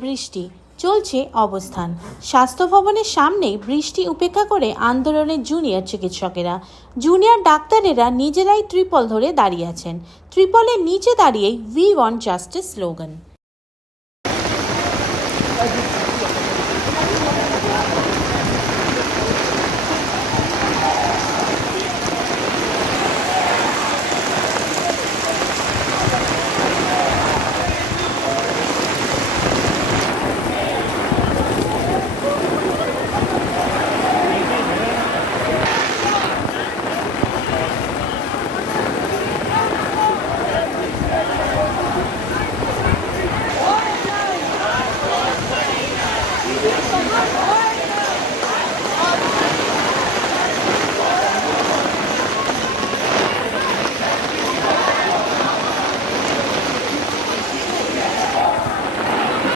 বৃষ্টি, চলছে অবস্থান। স্বাস্থ্য ভবনের সামনে বৃষ্টি উপেক্ষা করে আন্দোলনের জুনিয়র চিকিৎসকেরা। জুনিয়র ডাক্তারেরা নিজেরাই ত্রিপল ধরে দাঁড়িয়ে আছেন। ত্রিপলের নিচে দাঁড়িয়েই উই ওয়ান্ট জাস্টিস স্লোগান।